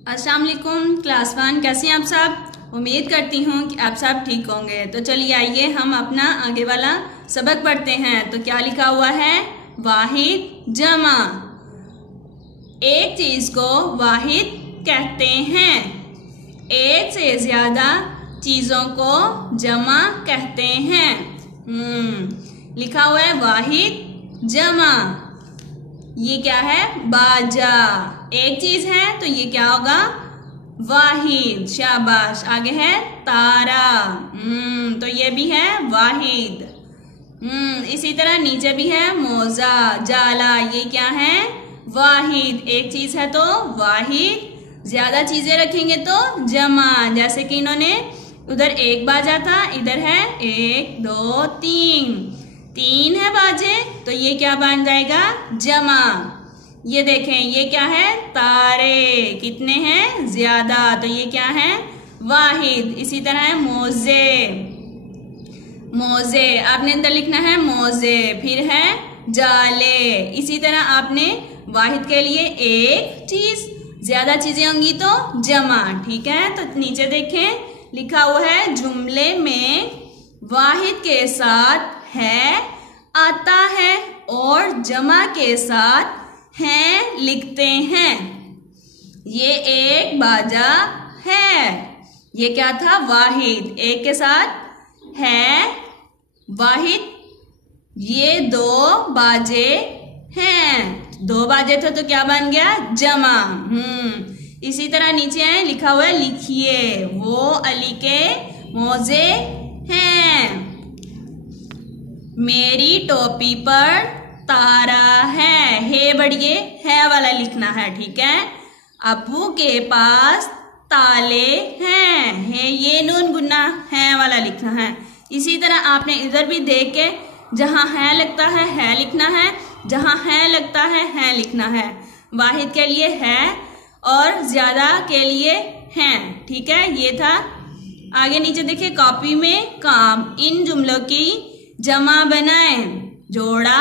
अस्सलाम वालेकुम क्लास 1, कैसे हैं आप सब। उम्मीद करती हूँ कि आप सब ठीक होंगे। तो चलिए आइए हम अपना आगे वाला सबक पढ़ते हैं। तो क्या लिखा हुआ है, वाहिद जमा। एक चीज को वाहिद कहते हैं, एक से ज्यादा चीजों को जमा कहते हैं। लिखा हुआ है वाहिद जमा। ये क्या है, बाजा। एक चीज है तो ये क्या होगा, वाहिद। शाबाश। आगे है तारा, तो ये भी है वाहिद। इसी तरह नीचे भी है मोजा, जाला। ये क्या है, वाहिद। एक चीज है तो वाहिद, ज्यादा चीजें रखेंगे तो जमा। जैसे कि इन्होंने उधर एक बाजा था, इधर है 1 2 3 है बाजे, तो ये क्या बन जाएगा, जमा। ये देखें, ये क्या है, तारे। कितने हैं, ज्यादा, तो ये क्या है, वाहिद। इसी तरह है मोजे, आपने अंदर लिखना है मोजे। फिर है जाले। इसी तरह आपने वाहिद के लिए एक चीज, ज्यादा चीजें होंगी तो जमा। ठीक है, तो नीचे देखें लिखा हुआ है, जुमले में वाहिद के साथ है आता है और जमा के साथ है लिखते हैं। ये एक बाजा है, ये क्या था, वाहिद। एक के साथ है वाहिद। ये 2 बाजे हैं, 2 बाजे थे तो क्या बन गया, जमा। इसी तरह नीचे है लिखा हुआ है, लिखिए। वो अली के मोजे हैं। मेरी टोपी पर तारा है बढ़िए, है वाला लिखना है। ठीक है, अब्बू के पास ताले हैं, है ये नून गुन्ना है वाला लिखना है। इसी तरह आपने इधर भी देख के जहां है लगता है लिखना है, जहां है लगता है लिखना है। वाहिद के लिए है और ज्यादा के लिए हैं। ठीक है, ये था। आगे नीचे देखिए, कॉपी में काम। इन जुमलों की जमा बनाएं। जोड़ा,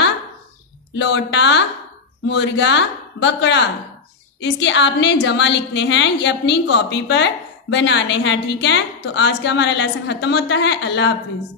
लोटा, मुर्गा, बकरा। इसके आपने जमा लिखने हैं, ये अपनी कॉपी पर बनाने हैं। ठीक है, तो आज का हमारा लेसन खत्म होता है। अल्लाह हाफिज।